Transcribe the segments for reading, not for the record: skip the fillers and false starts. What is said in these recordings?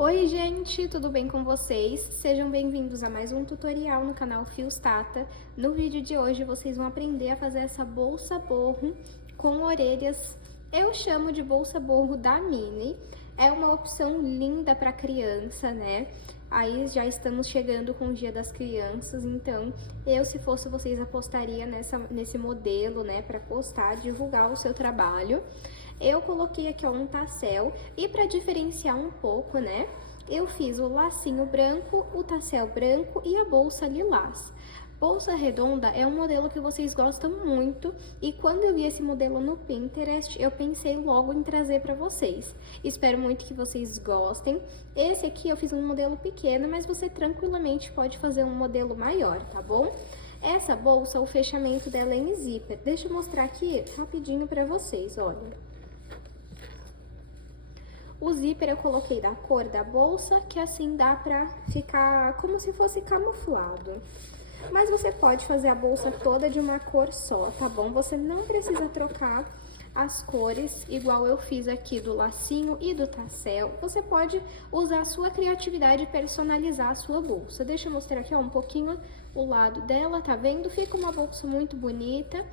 Oi gente, tudo bem com vocês? Sejam bem-vindos a mais um tutorial no canal Fios Tata. No vídeo de hoje vocês vão aprender a fazer essa bolsa borro com orelhas. Eu chamo de bolsa borro da Mini. É uma opção linda para criança, né? Aí já estamos chegando com o Dia das Crianças, então eu, se fosse vocês, apostaria nesse modelo, né, para postar, divulgar o seu trabalho. Eu coloquei aqui, ó, um tassel e para diferenciar um pouco, né, eu fiz o lacinho branco, o tassel branco e a bolsa lilás. Bolsa redonda é um modelo que vocês gostam muito e quando eu vi esse modelo no Pinterest, eu pensei logo em trazer para vocês. Espero muito que vocês gostem. Esse aqui eu fiz um modelo pequeno, mas você tranquilamente pode fazer um modelo maior, tá bom? Essa bolsa, o fechamento dela é em zíper. Deixa eu mostrar aqui rapidinho para vocês, olha. O zíper eu coloquei da cor da bolsa, que assim dá pra ficar como se fosse camuflado. Mas você pode fazer a bolsa toda de uma cor só, tá bom? Você não precisa trocar as cores, igual eu fiz aqui do lacinho e do tassel. Você pode usar a sua criatividade e personalizar a sua bolsa. Deixa eu mostrar aqui, ó, um pouquinho o lado dela, tá vendo? Fica uma bolsa muito bonita.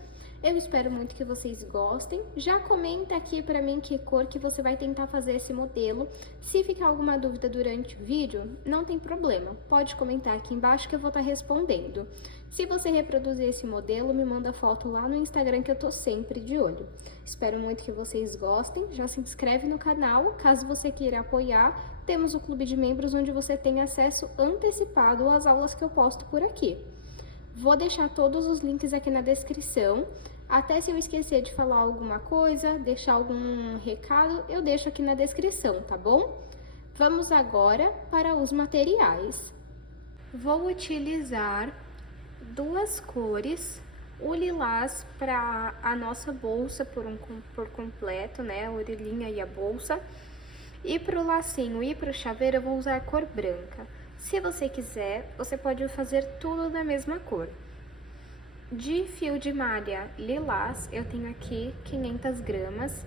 Eu espero muito que vocês gostem. Já comenta aqui pra mim que cor que você vai tentar fazer esse modelo. Se ficar alguma dúvida durante o vídeo, não tem problema. Pode comentar aqui embaixo que eu vou estar respondendo. Se você reproduzir esse modelo, me manda foto lá no Instagram que eu tô sempre de olho. Espero muito que vocês gostem. Já se inscreve no canal, caso você queira apoiar. Temos o clube de membros onde você tem acesso antecipado às aulas que eu posto por aqui. Vou deixar todos os links aqui na descrição. Até se eu esquecer de falar alguma coisa, deixar algum recado, eu deixo aqui na descrição, tá bom? Vamos agora para os materiais. Vou utilizar duas cores, o lilás para a nossa bolsa por completo, né, a orelhinha e a bolsa. E para o lacinho e para o chaveiro eu vou usar a cor branca. Se você quiser, você pode fazer tudo da mesma cor. De fio de malha lilás, eu tenho aqui 500 gramas.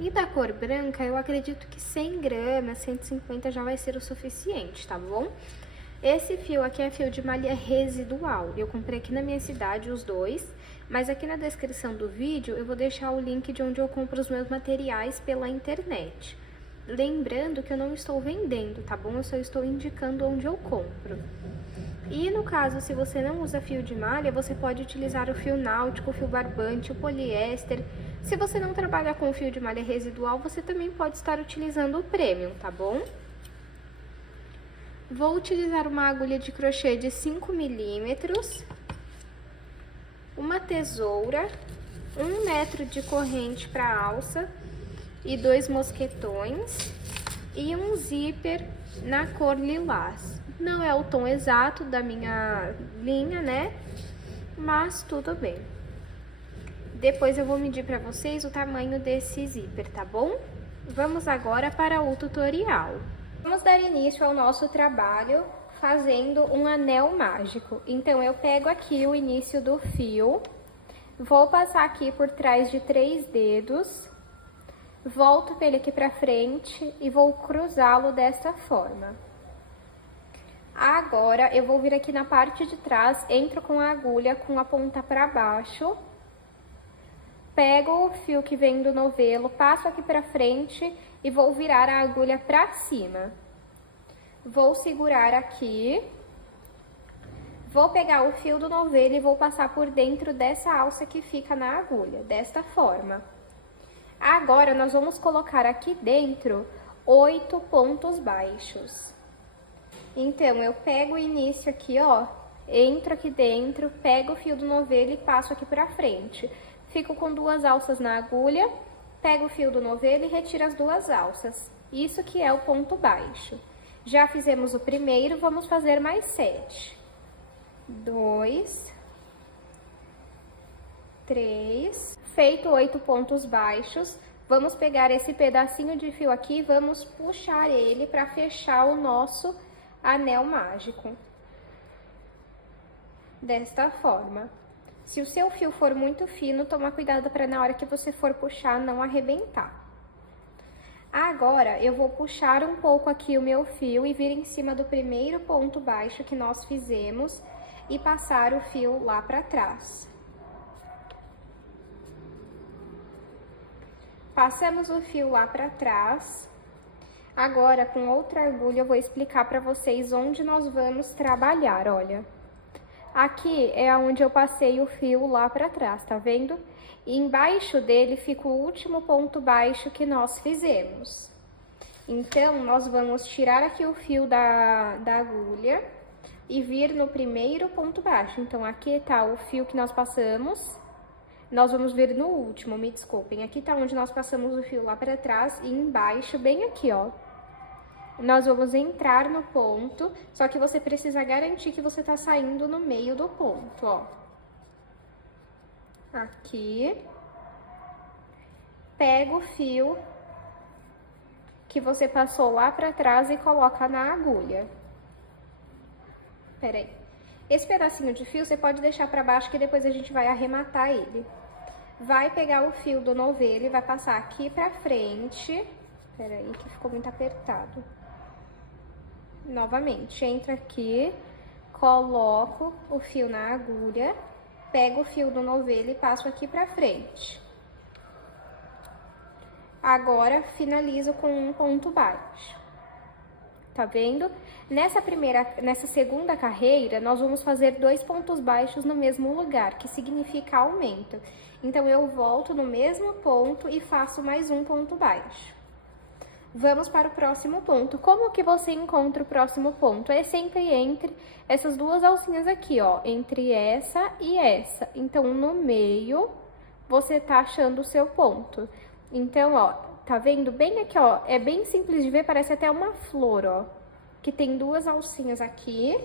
E da cor branca, eu acredito que 100 gramas, 150 já vai ser o suficiente, tá bom? Esse fio aqui é fio de malha residual. Eu comprei aqui na minha cidade os dois, mas aqui na descrição do vídeo eu vou deixar o link de onde eu compro os meus materiais pela internet. Lembrando que eu não estou vendendo, tá bom? Eu só estou indicando onde eu compro. E no caso, se você não usa fio de malha, você pode utilizar o fio náutico, o fio barbante, o poliéster. Se você não trabalha com fio de malha residual, você também pode estar utilizando o premium, tá bom? Vou utilizar uma agulha de crochê de 5 milímetros, uma tesoura, 1 metro de corrente para alça e 2 mosquetões e um zíper na cor lilás. Não é o tom exato da minha linha, né? Mas tudo bem. Depois eu vou medir para vocês o tamanho desse zíper, tá bom? Vamos agora para o tutorial. Vamos dar início ao nosso trabalho fazendo um anel mágico. Então, eu pego aqui o início do fio, vou passar aqui por trás de 3 dedos, volto ele aqui pra frente e vou cruzá-lo desta forma. Agora, eu vou vir aqui na parte de trás, entro com a agulha com a ponta pra baixo, pego o fio que vem do novelo, passo aqui pra frente e vou virar a agulha pra cima. Vou segurar aqui, vou pegar o fio do novelo e vou passar por dentro dessa alça que fica na agulha, desta forma. Agora, nós vamos colocar aqui dentro 8 pontos baixos. Então, eu pego o início aqui, ó, entro aqui dentro, pego o fio do novelo e passo aqui pra frente. Fico com 2 alças na agulha, pego o fio do novelo e retiro as 2 alças. Isso que é o ponto baixo. Já fizemos o primeiro, vamos fazer mais 7. 2, 3, feito 8 pontos baixos, vamos pegar esse pedacinho de fio aqui e vamos puxar ele para fechar o nosso anel mágico. Desta forma. Se o seu fio for muito fino, toma cuidado para na hora que você for puxar não arrebentar. Agora, eu vou puxar um pouco aqui o meu fio e vir em cima do primeiro ponto baixo que nós fizemos e passar o fio lá pra trás. Passamos o fio lá pra trás. Agora, com outra agulha, eu vou explicar pra vocês onde nós vamos trabalhar, olha. Aqui é onde eu passei o fio lá pra trás, tá vendo? E embaixo dele fica o último ponto baixo que nós fizemos. Então, nós vamos tirar aqui o fio da agulha e vir no primeiro ponto baixo. Então, aqui tá o fio que nós passamos, nós vamos vir no último, me desculpem. Aqui tá onde nós passamos o fio lá pra trás e embaixo, bem aqui, ó. Nós vamos entrar no ponto, só que você precisa garantir que você tá saindo no meio do ponto, ó. Aqui. Pega o fio que você passou lá pra trás e coloca na agulha. Pera aí. Esse pedacinho de fio você pode deixar pra baixo que depois a gente vai arrematar ele. Vai pegar o fio do novelo e vai passar aqui pra frente. Pera aí que ficou muito apertado. Novamente, entra aqui, coloco o fio na agulha, pego o fio do novelo e passo aqui pra frente. Agora, finalizo com um ponto baixo. Tá vendo? Nessa segunda carreira, nós vamos fazer 2 pontos baixos no mesmo lugar, que significa aumento. Então, eu volto no mesmo ponto e faço mais um ponto baixo. Vamos para o próximo ponto. Como que você encontra o próximo ponto? É sempre entre essas duas alcinhas aqui, ó, entre essa e essa. Então, no meio, você tá achando o seu ponto. Então, ó, tá vendo? Bem aqui, ó, é bem simples de ver, parece até uma flor, ó, que tem 2 alcinhas aqui.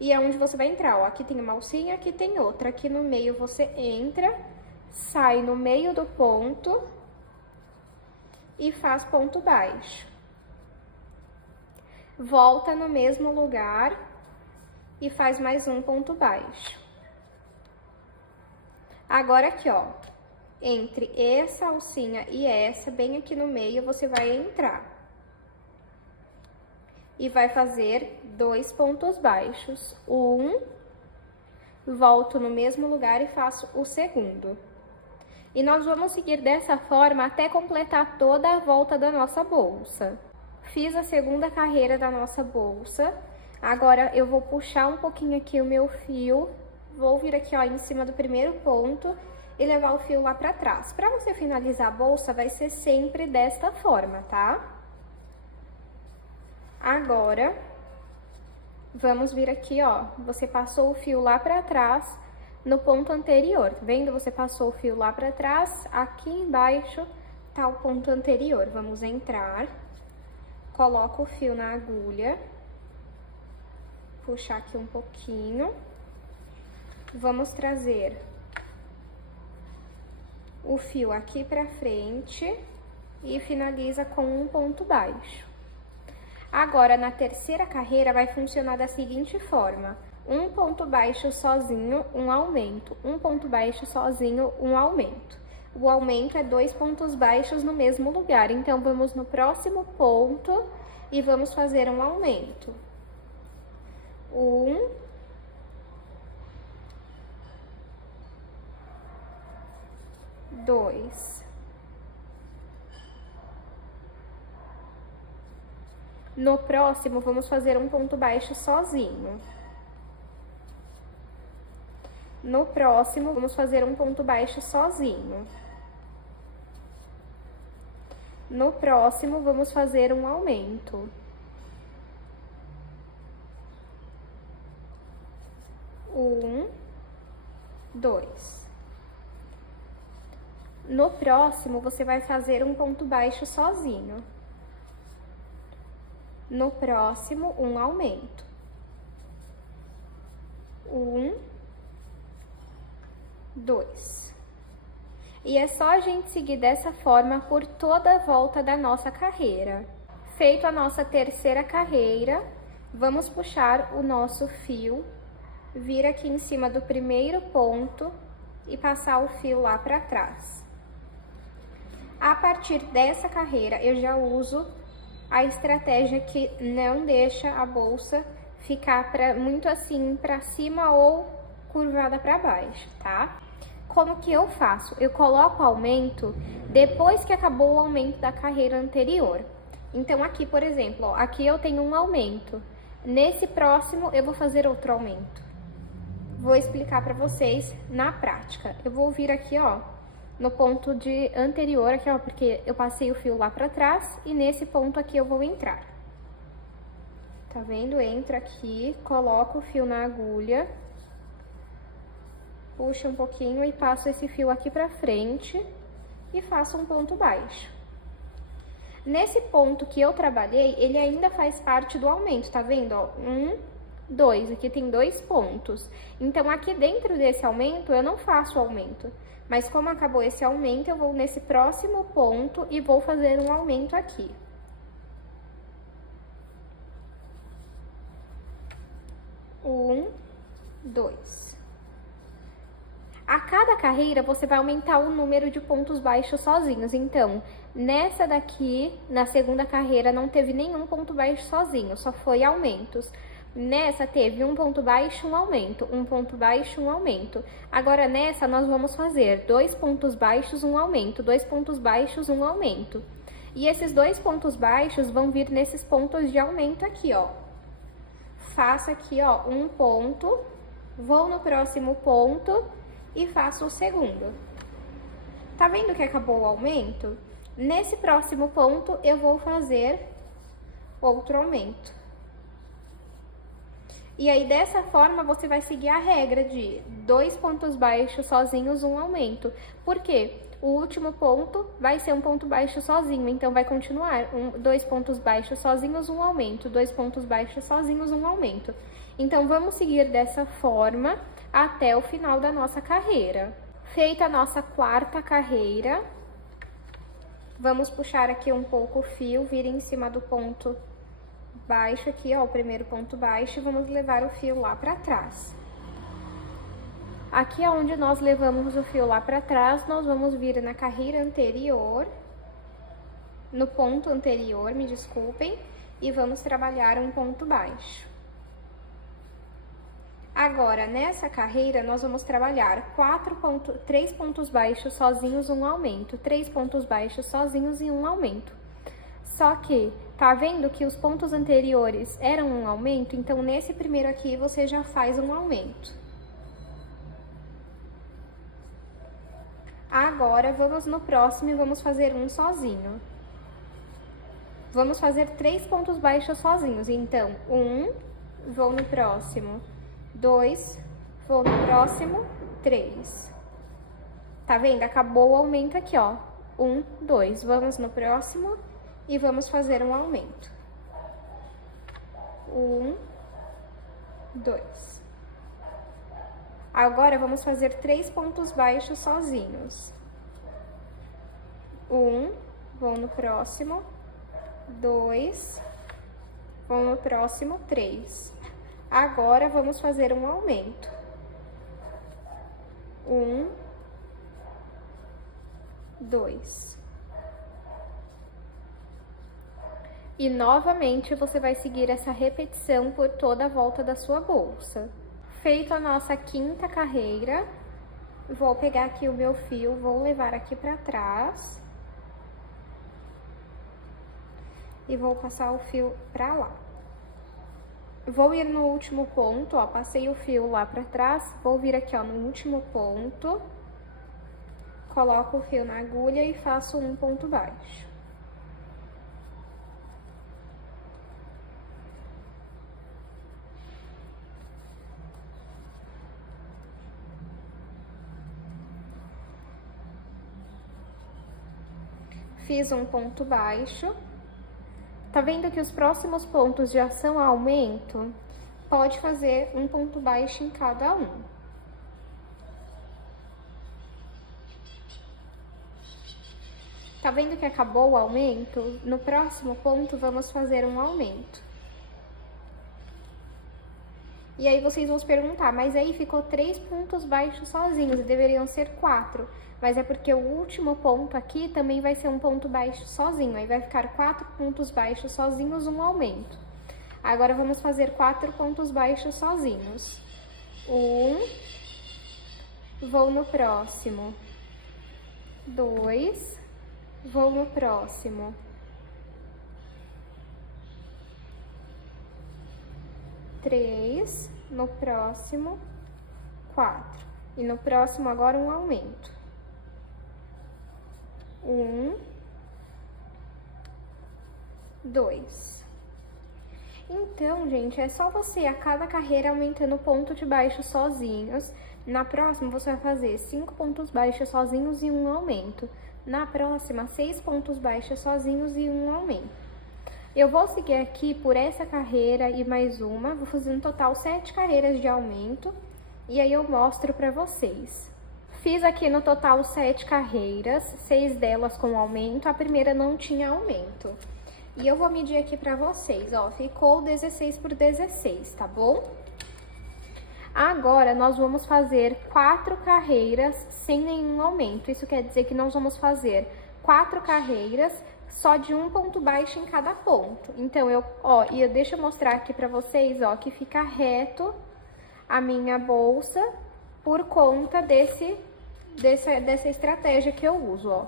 E é onde você vai entrar, ó, aqui tem uma alcinha, aqui tem outra. Aqui no meio você entra, sai no meio do ponto e faz ponto baixo. Volta no mesmo lugar e faz mais um ponto baixo. Agora aqui, ó, entre essa alcinha e essa, bem aqui no meio, você vai entrar. E vai fazer 2 pontos baixos. Volto no mesmo lugar e faço o segundo. E nós vamos seguir dessa forma até completar toda a volta da nossa bolsa. Fiz a segunda carreira da nossa bolsa. Agora, eu vou puxar um pouquinho aqui o meu fio. Vou vir aqui, ó, em cima do primeiro ponto e levar o fio lá pra trás. Pra você finalizar a bolsa, vai ser sempre desta forma, tá? Agora, vamos vir aqui, ó. Você passou o fio lá pra trás no ponto anterior, tá vendo? Você passou o fio lá pra trás, aqui embaixo tá o ponto anterior. Vamos entrar, coloco o fio na agulha, puxar aqui um pouquinho, vamos trazer o fio aqui pra frente e finaliza com um ponto baixo. Agora, na terceira carreira, vai funcionar da seguinte forma: um ponto baixo sozinho, um aumento. Um ponto baixo sozinho, um aumento. O aumento é 2 pontos baixos no mesmo lugar. Então, vamos no próximo ponto e vamos fazer um aumento. 1, 2. No próximo, vamos fazer um ponto baixo sozinho. No próximo, vamos fazer um ponto baixo sozinho. No próximo, vamos fazer um aumento. 1, 2. No próximo, você vai fazer um ponto baixo sozinho. No próximo, um aumento. 1, 2. E é só a gente seguir dessa forma por toda a volta da nossa carreira. Feito a nossa terceira carreira, vamos puxar o nosso fio, vir aqui em cima do primeiro ponto e passar o fio lá pra trás. A partir dessa carreira, eu já uso a estratégia que não deixa a bolsa ficar muito assim para cima ou curvada para baixo, tá? Como que eu faço? Eu coloco o aumento depois que acabou o aumento da carreira anterior. Então aqui, por exemplo, ó, aqui eu tenho um aumento. Nesse próximo eu vou fazer outro aumento. Vou explicar para vocês na prática. Eu vou vir aqui, ó, no ponto de anterior aqui, ó, porque eu passei o fio lá para trás e nesse ponto aqui eu vou entrar. Tá vendo? Entra aqui, coloco o fio na agulha, puxo um pouquinho e passo esse fio aqui pra frente e faço um ponto baixo. Nesse ponto que eu trabalhei, ele ainda faz parte do aumento, tá vendo? Ó, 1, 2, aqui tem 2 pontos. Então, aqui dentro desse aumento, eu não faço o aumento. Mas como acabou esse aumento, eu vou nesse próximo ponto e vou fazer um aumento aqui. Um, 2. A cada carreira, você vai aumentar o número de pontos baixos sozinhos. Então, nessa daqui, na segunda carreira, não teve nenhum ponto baixo sozinho, só foi aumentos. Nessa, teve um ponto baixo, um aumento, um ponto baixo, um aumento. Agora, nessa, nós vamos fazer 2 pontos baixos, um aumento, 2 pontos baixos, um aumento. E esses 2 pontos baixos vão vir nesses pontos de aumento aqui, ó. Faço aqui, ó, um ponto, vou no próximo ponto e faço o segundo. Tá vendo que acabou o aumento? Nesse próximo ponto, eu vou fazer outro aumento. E aí, dessa forma, você vai seguir a regra de 2 pontos baixos sozinhos, um aumento. Por quê? O último ponto vai ser um ponto baixo sozinho, então vai continuar 2 pontos baixos sozinhos, um aumento, 2 pontos baixos sozinhos, um aumento. Então, vamos seguir dessa forma até o final da nossa carreira. Feita a nossa quarta carreira, vamos puxar aqui um pouco o fio, vir em cima do ponto baixo aqui, ó, o primeiro ponto baixo, e vamos levar o fio lá pra trás. Aqui é onde nós levamos o fio lá pra trás, nós vamos vir na carreira anterior, no ponto anterior, me desculpem, e vamos trabalhar um ponto baixo. Agora, nessa carreira, nós vamos trabalhar 3 pontos baixos sozinhos, um aumento, 3 pontos baixos sozinhos e um aumento. Só que, tá vendo que os pontos anteriores eram um aumento? Então, nesse primeiro aqui, você já faz um aumento. Agora, vamos no próximo e vamos fazer um sozinho. Vamos fazer 3 pontos baixos sozinhos. Então, 1, vou no próximo, 2, vou no próximo, 3. Tá vendo? Acabou o aumento aqui, ó. 1, 2. Vamos no próximo e vamos fazer um aumento. 1, 2. Agora, vamos fazer 3 pontos baixos sozinhos. 1, vou no próximo, 2, vou no próximo, 3. Agora, vamos fazer um aumento. 1, 2. E novamente, você vai seguir essa repetição por toda a volta da sua bolsa. Feita a nossa quinta carreira, vou pegar aqui o meu fio, vou levar aqui pra trás. E vou passar o fio pra lá. Vou ir no último ponto, ó, passei o fio lá pra trás, vou vir aqui, ó, no último ponto, coloco o fio na agulha e faço um ponto baixo. Fiz um ponto baixo. Tá vendo que os próximos pontos já são aumento? Pode fazer um ponto baixo em cada um. Tá vendo que acabou o aumento? No próximo ponto, vamos fazer um aumento. E aí vocês vão se perguntar, mas aí ficou 3 pontos baixos sozinhos e deveriam ser 4. mas é porque o último ponto aqui também vai ser um ponto baixo sozinho, aí vai ficar 4 pontos baixos sozinhos, um aumento. Agora, vamos fazer 4 pontos baixos sozinhos. Vou no próximo. 2, vou no próximo. 3, no próximo, 4. E no próximo agora um aumento. 2. Então, gente, é só você a cada carreira aumentando o ponto de baixo sozinhos. Na próxima, você vai fazer 5 pontos baixos sozinhos e um aumento. Na próxima, 6 pontos baixos sozinhos e um aumento. Eu vou seguir aqui por essa carreira e mais uma, vou fazer no total 7 carreiras de aumento. E aí eu mostro pra vocês. Fiz aqui no total 7 carreiras, 6 delas com aumento, a primeira não tinha aumento. E eu vou medir aqui pra vocês, ó, ficou 16 por 16, tá bom? Agora, nós vamos fazer 4 carreiras sem nenhum aumento. Isso quer dizer que nós vamos fazer 4 carreiras só de um ponto baixo em cada ponto. Então, deixa eu mostrar aqui pra vocês, ó, que fica reto a minha bolsa por conta dessa estratégia que eu uso, ó.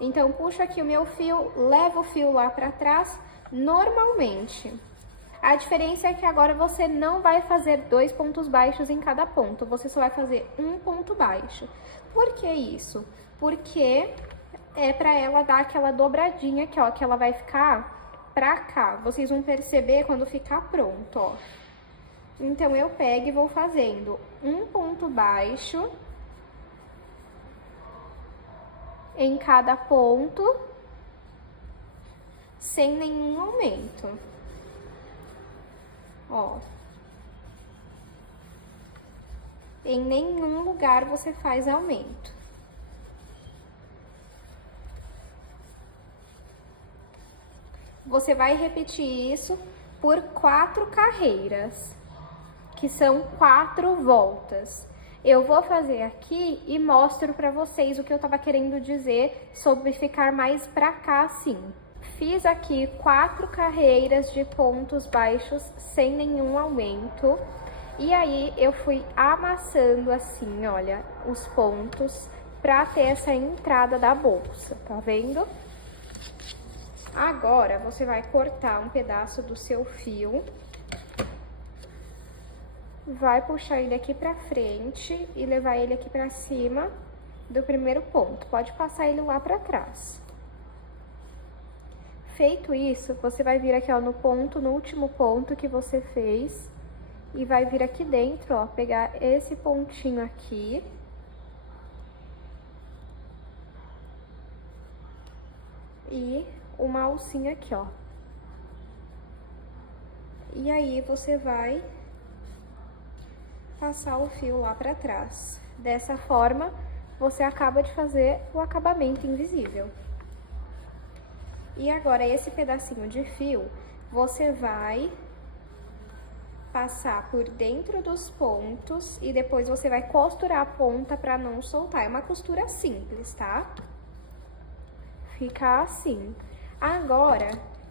Então, puxo aqui o meu fio, levo o fio lá pra trás, normalmente. A diferença é que agora você não vai fazer 2 pontos baixos em cada ponto, você só vai fazer um ponto baixo. Por que isso? Porque é pra ela dar aquela dobradinha aqui, ó, que ela vai ficar pra cá. Vocês vão perceber quando ficar pronto, ó. Então, eu pego e vou fazendo um ponto baixo em cada ponto, sem nenhum aumento. Ó. Em nenhum lugar você faz aumento. Você vai repetir isso por 4 carreiras, que são 4 voltas. Eu vou fazer aqui e mostro pra vocês o que eu tava querendo dizer sobre ficar mais pra cá assim. Fiz aqui 4 carreiras de pontos baixos sem nenhum aumento. E aí, eu fui amassando assim, olha, os pontos pra ter essa entrada da bolsa, tá vendo? Agora, você vai cortar um pedaço do seu fio. Vai puxar ele aqui pra frente e levar ele aqui pra cima do primeiro ponto. Pode passar ele lá pra trás. Feito isso, você vai vir aqui, ó, no último ponto que você fez. E vai vir aqui dentro, ó, pegar esse pontinho aqui. E uma alcinha aqui, ó. E aí, você vai passar o fio lá pra trás. Dessa forma, você acaba de fazer o acabamento invisível. E agora, esse pedacinho de fio, você vai passar por dentro dos pontos e depois você vai costurar a ponta pra não soltar. É uma costura simples, tá? Fica assim. Agora,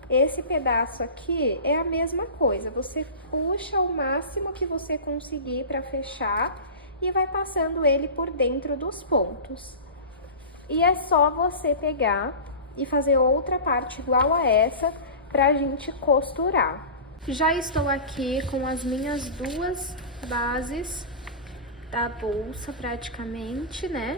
esse pedaço aqui é a mesma coisa, você puxa o máximo que você conseguir pra fechar e vai passando ele por dentro dos pontos. E é só você pegar e fazer outra parte igual a essa pra gente costurar. Já estou aqui com as minhas 2 bases da bolsa praticamente, né?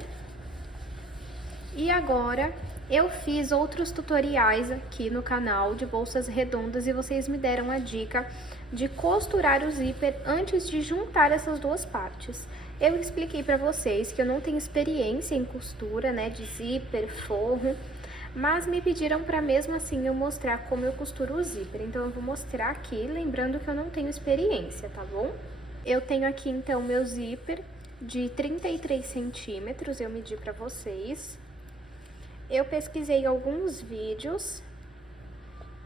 E agora eu fiz outros tutoriais aqui no canal de bolsas redondas e vocês me deram a dica de costurar o zíper antes de juntar essas 2 partes. Eu expliquei pra vocês que eu não tenho experiência em costura, né, de zíper, forro, mas me pediram pra mesmo assim eu mostrar como eu costuro o zíper. Então eu vou mostrar aqui, lembrando que eu não tenho experiência, tá bom? Eu tenho aqui então meu zíper de 33 centímetros, eu medi pra vocês. Eu pesquisei alguns vídeos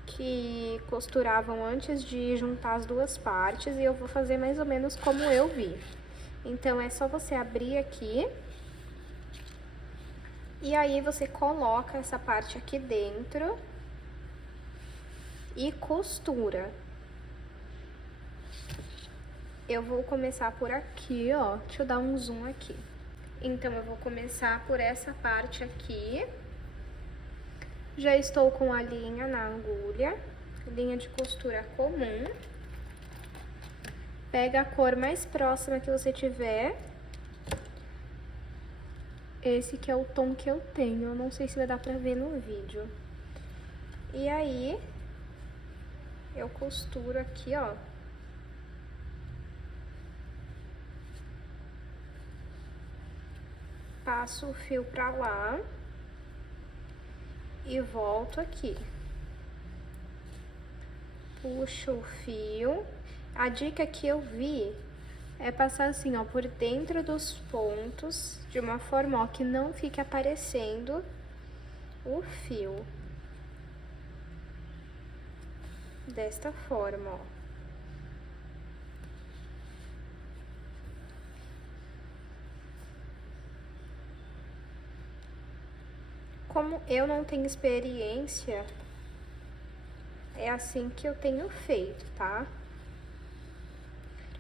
que costuravam antes de juntar as 2 partes e eu vou fazer mais ou menos como eu vi. Então, é só você abrir aqui E aí você coloca essa parte aqui dentro e costura. Eu vou começar por aqui, ó. Deixa eu dar um zoom aqui. Então, eu vou começar por essa parte aqui. Já estou com a linha na agulha, linha de costura comum. Pega a cor mais próxima que você tiver. Esse que é o tom que eu tenho, eu não sei se vai dar pra ver no vídeo. E aí, eu costuro aqui, ó. Passo o fio pra lá e volto aqui. Puxo o fio. A dica que eu vi é passar assim, ó, por dentro dos pontos, de uma forma, ó, que não fique aparecendo o fio. Desta forma, ó. Como eu não tenho experiência, é assim que eu tenho feito, tá?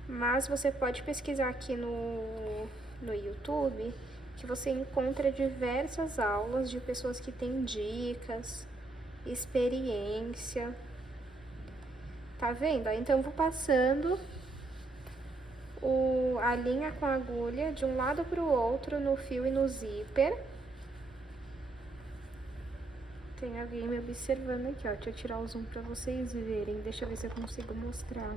Mas você pode pesquisar aqui no YouTube, que você encontra diversas aulas de pessoas que têm dicas, experiência. Tá vendo? Então, eu vou passando a linha com a agulha de um lado pro outro no fio e no zíper. Tem alguém me observando aqui, ó. Deixa eu tirar o zoom pra vocês verem. Deixa eu ver se eu consigo mostrar.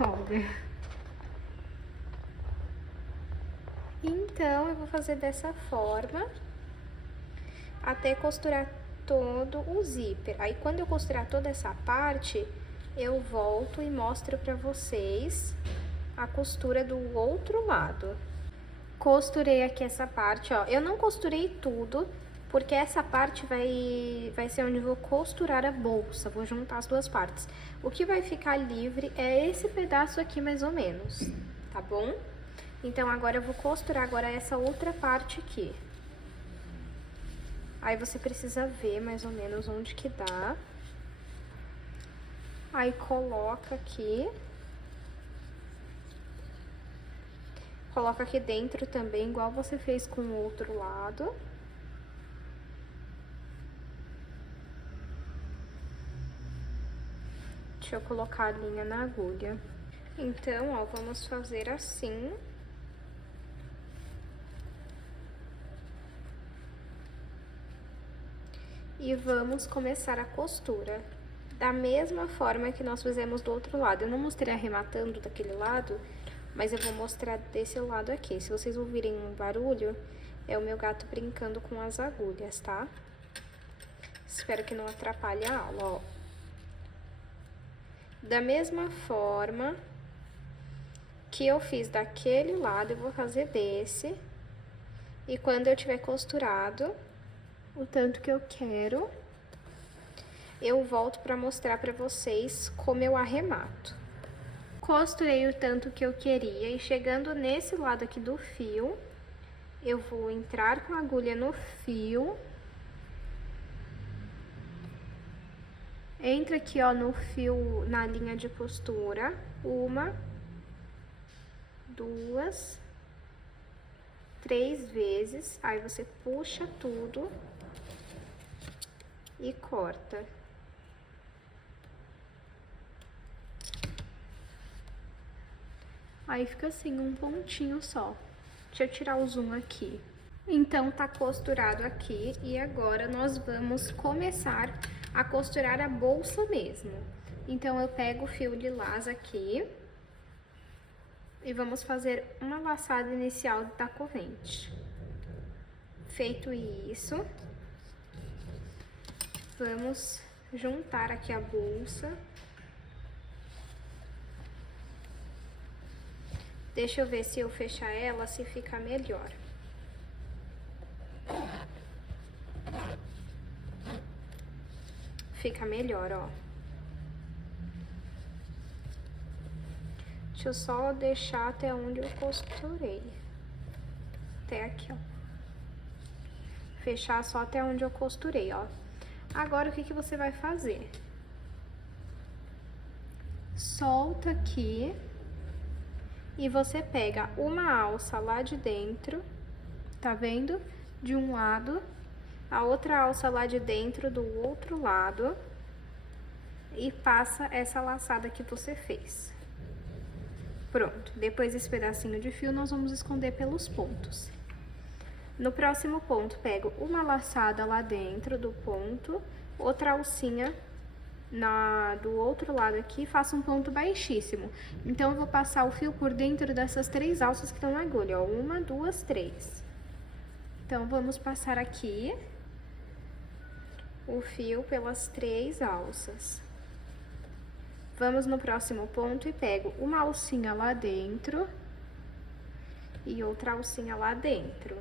Olha. Então, eu vou fazer dessa forma até costurar todo o zíper. Aí, quando eu costurar toda essa parte, eu volto e mostro pra vocês a costura do outro lado. Costurei aqui essa parte, ó. Eu não costurei tudo, porque essa parte vai ser onde eu vou costurar a bolsa, vou juntar as duas partes. O que vai ficar livre é esse pedaço aqui, mais ou menos, tá bom? Então, agora eu vou costurar agora essa outra parte aqui. Aí, você precisa ver mais ou menos onde que dá. Aí, coloca aqui. Coloca aqui dentro também, igual você fez com o outro lado. Deixa eu colocar a linha na agulha. Então, ó, vamos fazer assim. E vamos começar a costura. Da mesma forma que nós fizemos do outro lado. Eu não mostrei arrematando daquele lado, mas eu vou mostrar desse lado aqui. Se vocês ouvirem um barulho, é o meu gato brincando com as agulhas, tá? Espero que não atrapalhe a aula, ó. Da mesma forma que eu fiz daquele lado, eu vou fazer desse. E quando eu tiver costurado o tanto que eu quero, eu volto pra mostrar pra vocês como eu arremato. Costurei o tanto que eu queria e chegando nesse lado aqui do fio, eu vou entrar com a agulha no fio. Entra aqui, ó, no fio, na linha de costura, 1, 2, 3 vezes, aí você puxa tudo e corta. Aí fica assim, um pontinho só. Deixa eu tirar o zoom aqui. Então, tá costurado aqui e agora nós vamos começar a costurar a bolsa mesmo. Então, eu pego o fio lilás aqui e vamos fazer uma laçada inicial da corrente. Feito isso, vamos juntar aqui a bolsa. Deixa eu ver se eu fechar ela, se fica melhor. Fica melhor, ó. Deixa eu só deixar até onde eu costurei. Até aqui, ó. fechar só até onde eu costurei, ó. Agora, o que que você vai fazer? Solta aqui e você pega uma alça lá de dentro, tá vendo? De um lado, a outra alça lá de dentro do outro lado e passa essa laçada que você fez. Pronto, depois desse pedacinho de fio, nós vamos esconder pelos pontos. No próximo ponto, pego uma laçada lá dentro do ponto, outra alcinha do outro lado aqui, faço um ponto baixíssimo. Então, eu vou passar o fio por dentro dessas 3 alças que estão na agulha, ó. 1, 2, 3. Então, vamos passar aqui o fio pelas 3 alças. Vamos no próximo ponto e pego uma alcinha lá dentro e outra alcinha lá dentro.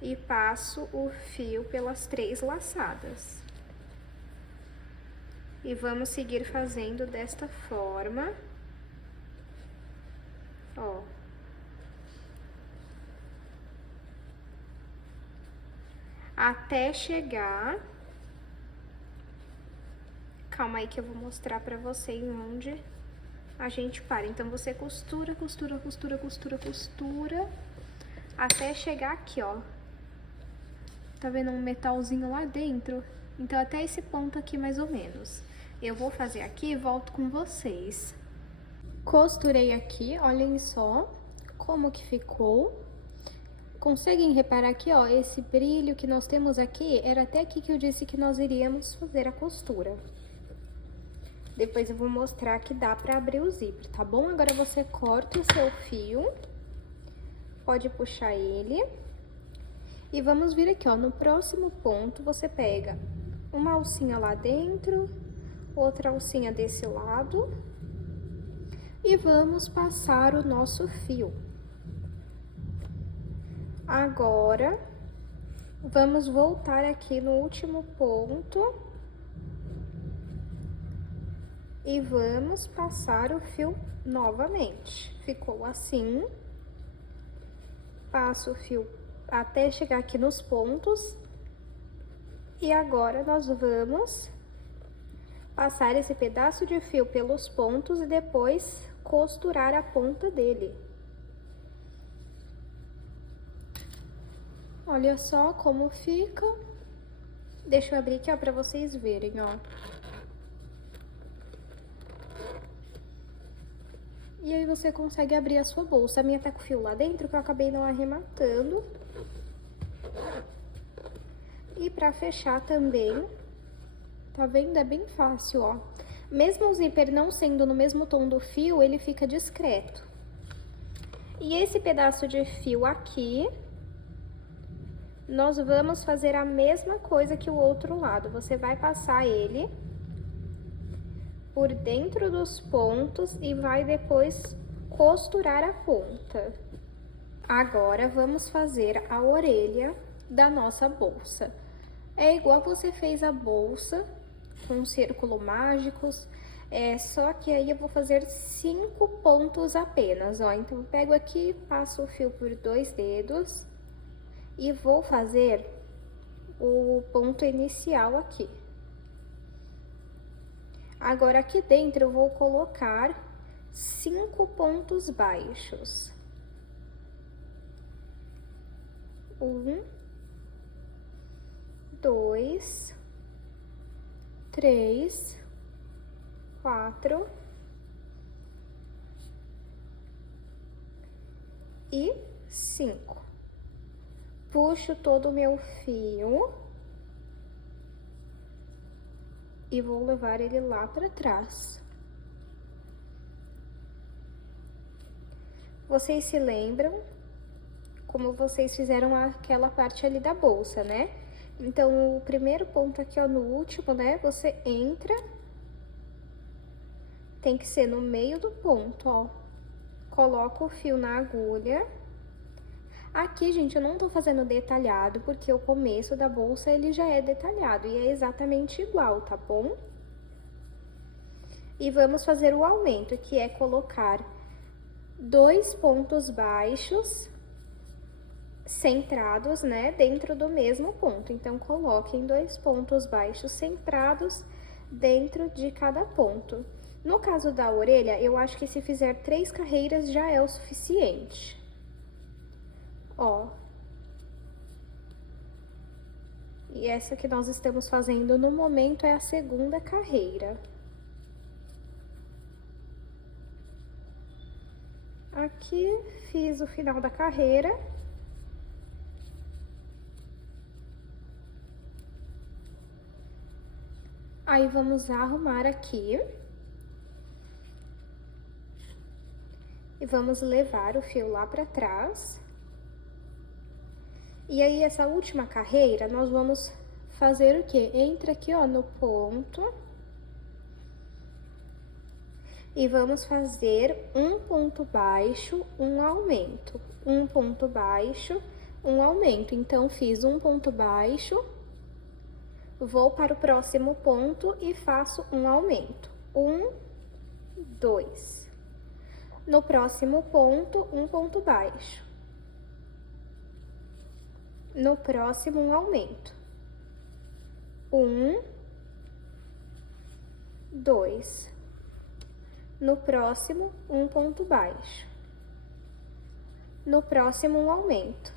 E passo o fio pelas 3 laçadas. E vamos seguir fazendo desta forma, ó. Até chegar... Calma aí que eu vou mostrar pra vocês onde a gente para. Então, você costura, costura, costura, costura, costura, até chegar aqui, ó. Tá vendo um metalzinho lá dentro? Então, até esse ponto aqui, mais ou menos. Eu vou fazer aqui e volto com vocês. Costurei aqui, olhem só como que ficou. Conseguem reparar aqui, ó, esse brilho que nós temos aqui, era até aqui que eu disse que nós iríamos fazer a costura. Depois eu vou mostrar que dá pra abrir o zíper, tá bom? Agora você corta o seu fio, pode puxar ele. E vamos vir aqui, ó, no próximo ponto, você pega uma alcinha lá dentro, outra alcinha desse lado, e vamos passar o nosso fio. Agora, vamos voltar aqui no último ponto e vamos passar o fio novamente. Ficou assim, passo o fio até chegar aqui nos pontos. E agora, nós vamos passar esse pedaço de fio pelos pontos e depois costurar a ponta dele. Olha só como fica. Deixa eu abrir aqui, ó, pra vocês verem, ó. E aí, você consegue abrir a sua bolsa. A minha tá com fio lá dentro, que eu acabei não arrematando. E pra fechar também, tá vendo? É bem fácil, ó. Mesmo o zíper não sendo no mesmo tom do fio, ele fica discreto. E esse pedaço de fio aqui, nós vamos fazer a mesma coisa que o outro lado. Você vai passar ele por dentro dos pontos e vai depois costurar a ponta. Agora, vamos fazer a orelha da nossa bolsa. É igual você fez a bolsa, com círculo mágicos, só que aí eu vou fazer 5 pontos apenas, ó. Então, eu pego aqui, passo o fio por 2 dedos e vou fazer o ponto inicial aqui. Agora, aqui dentro, eu vou colocar 5 pontos baixos. 1, 2, 3, 4 e 5. Puxo todo o meu fio e vou levar ele lá pra trás. Vocês se lembram como vocês fizeram aquela parte ali da bolsa, né? Então, o primeiro ponto aqui, ó, no último, né? Você entra, tem que ser no meio do ponto, ó. Coloca o fio na agulha. Aqui, gente, eu não tô fazendo detalhado, porque o começo da bolsa, ele já é detalhado, e é exatamente igual, tá bom? E vamos fazer o aumento, que é colocar 2 pontos baixos centrados, né, dentro do mesmo ponto. Então, coloquem 2 pontos baixos centrados dentro de cada ponto. No caso da orelha, eu acho que se fizer 3 carreiras já é o suficiente. Ó. E essa que nós estamos fazendo no momento é a segunda carreira. Aqui, fiz o final da carreira. Aí, vamos arrumar aqui. E vamos levar o fio lá pra trás. E aí, essa última carreira, nós vamos fazer o quê? Entra aqui, ó, no ponto. E vamos fazer um ponto baixo, um aumento. Um ponto baixo, um aumento. Então, fiz um ponto baixo, vou para o próximo ponto e faço um aumento. 1, 2. No próximo ponto, um ponto baixo. No próximo, um aumento. 1, 2. No próximo, um ponto baixo. No próximo, um aumento.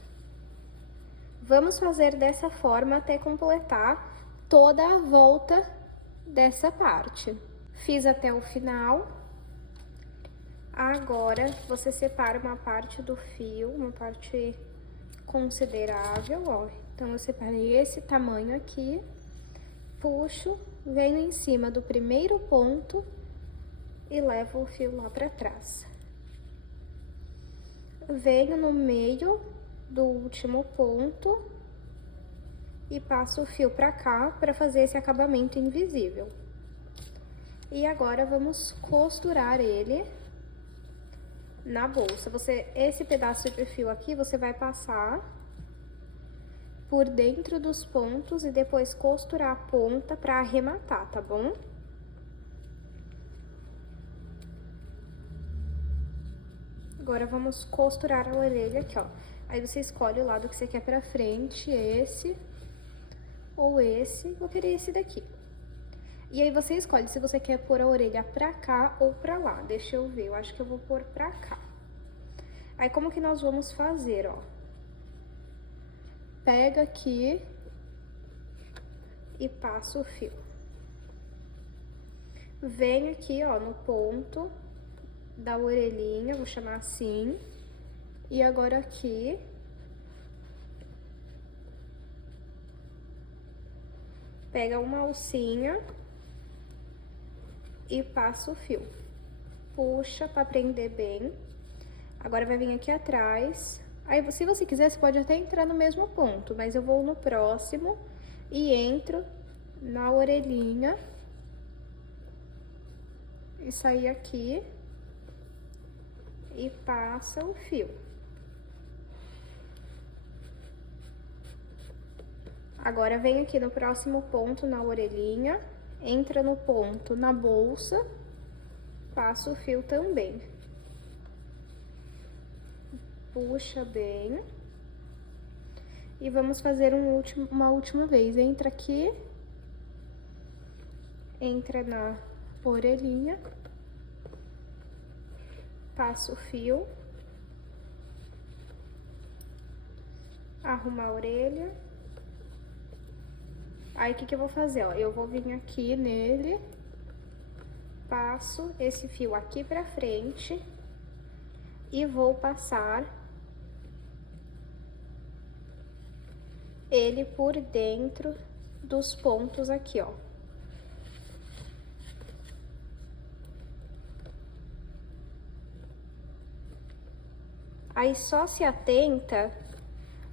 Vamos fazer dessa forma até completar toda a volta dessa parte. Fiz até o final. Agora, você separa uma parte do fio, uma parte considerável, ó. Então, eu separei esse tamanho aqui, puxo, venho em cima do primeiro ponto e levo o fio lá pra trás. Venho no meio do último ponto e passo o fio pra cá pra fazer esse acabamento invisível. E agora, vamos costurar ele na bolsa. Esse pedaço de fio aqui, você vai passar por dentro dos pontos e depois costurar a ponta pra arrematar, tá bom? Agora, vamos costurar a orelha aqui, ó. Aí, você escolhe o lado que você quer pra frente, esse ou esse. Vou querer esse daqui. E aí, você escolhe se você quer pôr a orelha pra cá ou pra lá. Deixa eu ver, eu acho que eu vou pôr pra cá. Aí, como que nós vamos fazer, ó? Pega aqui e passa o fio. Vem aqui, ó, no ponto da orelhinha, vou chamar assim. E agora aqui. Pega uma alcinha e passa o fio. Puxa pra prender bem. Agora, vai vir aqui atrás. Aí, se você quiser, você pode até entrar no mesmo ponto, mas eu vou no próximo e entro na orelhinha. E sair aqui. E passa o fio. Agora, vem aqui no próximo ponto, na orelhinha, entra no ponto na bolsa, passa o fio também. Puxa bem. E vamos fazer uma última vez. Entra aqui, entra na orelhinha, passa o fio, arruma a orelha. Aí, o que eu vou fazer, ó? Eu vou vir aqui nele, passo esse fio aqui pra frente e vou passar ele por dentro dos pontos aqui, ó. Aí, só se atenta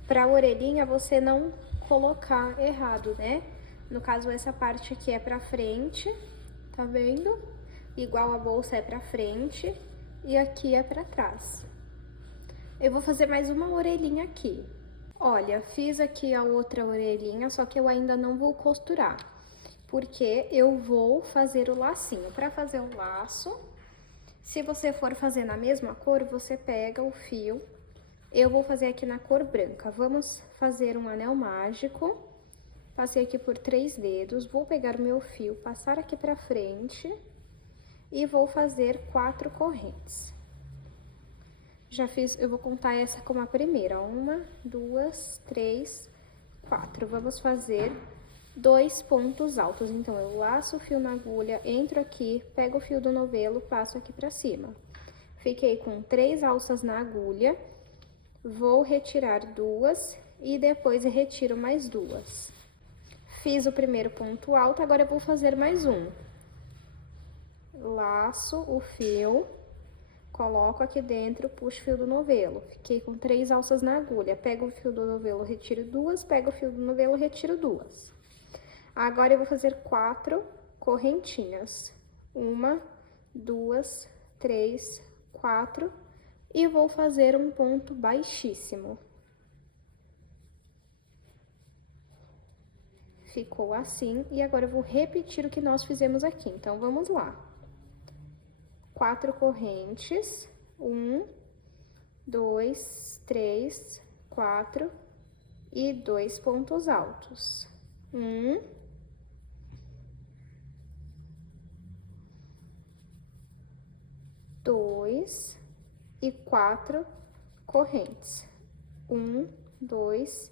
pra orelhinha você não colocar errado, né? No caso, essa parte aqui é pra frente, tá vendo? Igual a bolsa é pra frente e aqui é pra trás. Eu vou fazer mais uma orelhinha aqui. Olha, fiz aqui a outra orelhinha, só que eu ainda não vou costurar, porque eu vou fazer o lacinho. Pra fazer o laço, se você for fazer na mesma cor, você pega o fio, Eu vou fazer aqui na cor branca. Vamos fazer um anel mágico. Passei aqui por 3 dedos, vou pegar o meu fio, passar aqui pra frente e vou fazer 4 correntes. Já fiz, eu vou contar essa como a primeira. 1, 2, 3, 4. Vamos fazer 2 pontos altos. Então, eu laço o fio na agulha, entro aqui, pego o fio do novelo, passo aqui pra cima. Fiquei com 3 alças na agulha, vou retirar 2 e depois retiro mais 2. Fiz o primeiro ponto alto, agora eu vou fazer mais um. Laço o fio, coloco aqui dentro, puxo o fio do novelo. Fiquei com 3 alças na agulha. Pego o fio do novelo, retiro 2, pego o fio do novelo, retiro 2. Agora, eu vou fazer 4 correntinhas. 1, 2, 3, 4. E vou fazer um ponto baixíssimo. Ficou assim, e agora eu vou repetir o que nós fizemos aqui. Então, vamos lá. 4 correntes, 1, 2, 3, 4 e 2 pontos altos. 1, 2 e 4 correntes. 1, 2,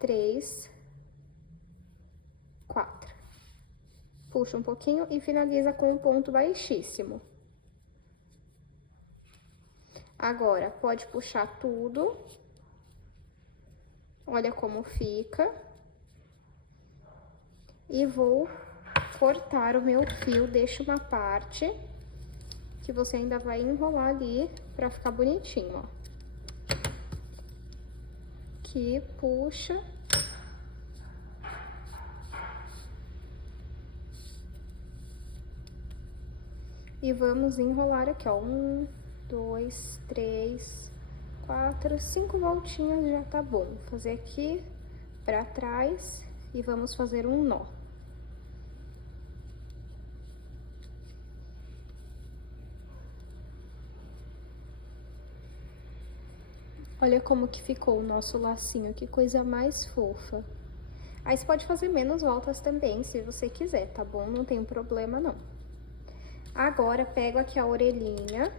3, 4. Puxa um pouquinho e finaliza com um ponto baixíssimo. Agora, pode puxar tudo. Olha como fica. E vou cortar o meu fio, deixo uma parte que você ainda vai enrolar ali pra ficar bonitinho, ó. Aqui, puxa. E vamos enrolar aqui, ó. 1, 2, 3, 4, 5 voltinhas já tá bom. Vou fazer aqui pra trás e vamos fazer um nó. Olha como que ficou o nosso lacinho, que coisa mais fofa. Aí, você pode fazer menos voltas também, se você quiser, tá bom? Não tem problema, não. Agora, pego aqui a orelhinha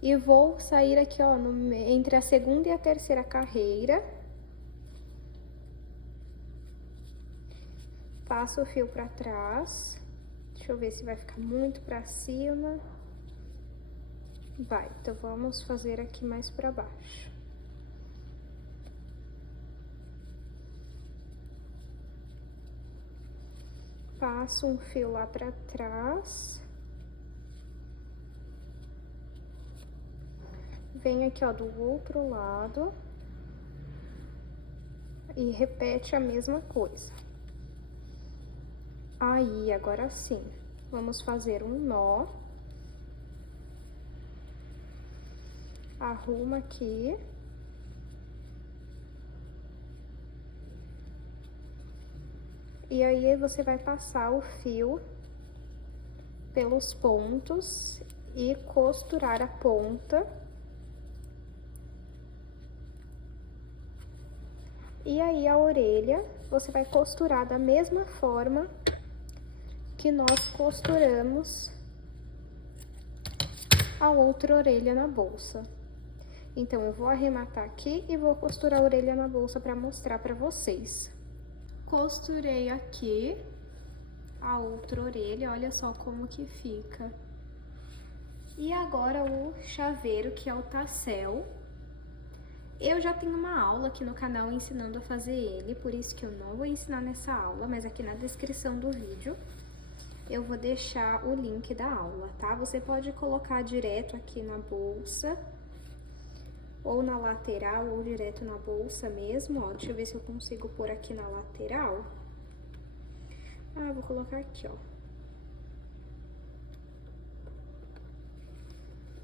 e vou sair aqui, ó, entre a segunda e a terceira carreira. Passo o fio pra trás. Deixa eu ver se vai ficar muito pra cima. Vai, então vamos fazer aqui mais pra baixo. Passo um fio lá pra trás. Venho aqui, ó, do outro lado. E repete a mesma coisa. Aí, agora sim, vamos fazer um nó. Arruma aqui. E aí, você vai passar o fio pelos pontos e costurar a ponta. E aí, a orelha, você vai costurar da mesma forma que nós costuramos a outra orelha na bolsa. Então, eu vou arrematar aqui e vou costurar a orelha na bolsa pra mostrar pra vocês. Costurei aqui a outra orelha, olha só como que fica. E agora o chaveiro, que é o tassel. Eu já tenho uma aula aqui no canal ensinando a fazer ele, por isso que eu não vou ensinar nessa aula, mas aqui na descrição do vídeo eu vou deixar o link da aula, tá? Você pode colocar direto aqui na bolsa, ou na lateral, ou direto na bolsa mesmo, ó. Deixa eu ver se eu consigo pôr aqui na lateral. Ah, eu vou colocar aqui, ó.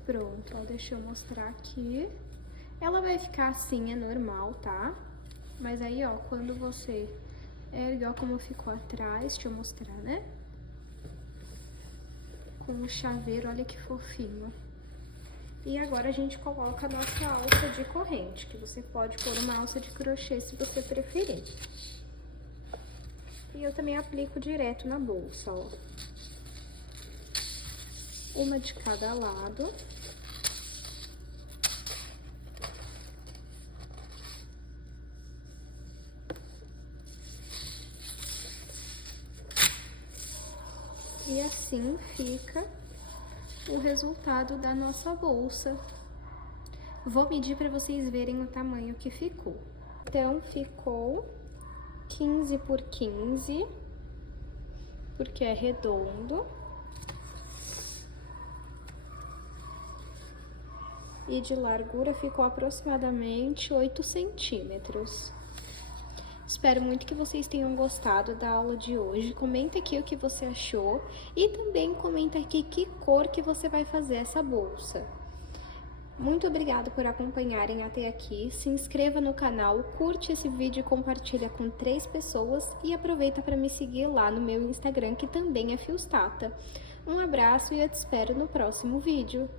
Pronto, ó, deixa eu mostrar aqui. Ela vai ficar assim, é normal, tá? Mas aí, ó, quando você ergue, ó, como ficou atrás, deixa eu mostrar, né? Com o chaveiro, olha que fofinho. E agora a gente coloca a nossa alça de corrente, que você pode pôr uma alça de crochê se você preferir. E eu também aplico direto na bolsa, ó. Uma de cada lado. E assim fica o resultado da nossa bolsa. Vou medir para vocês verem o tamanho que ficou. Então, ficou 15 por 15, porque é redondo. E de largura ficou aproximadamente 8 centímetros. Espero muito que vocês tenham gostado da aula de hoje. Comenta aqui o que você achou e também comenta aqui que cor que você vai fazer essa bolsa. Muito obrigada por acompanharem até aqui. Se inscreva no canal, curte esse vídeo e compartilha com 3 pessoas e aproveita para me seguir lá no meu Instagram, que também é Fiostata. Um abraço e eu te espero no próximo vídeo.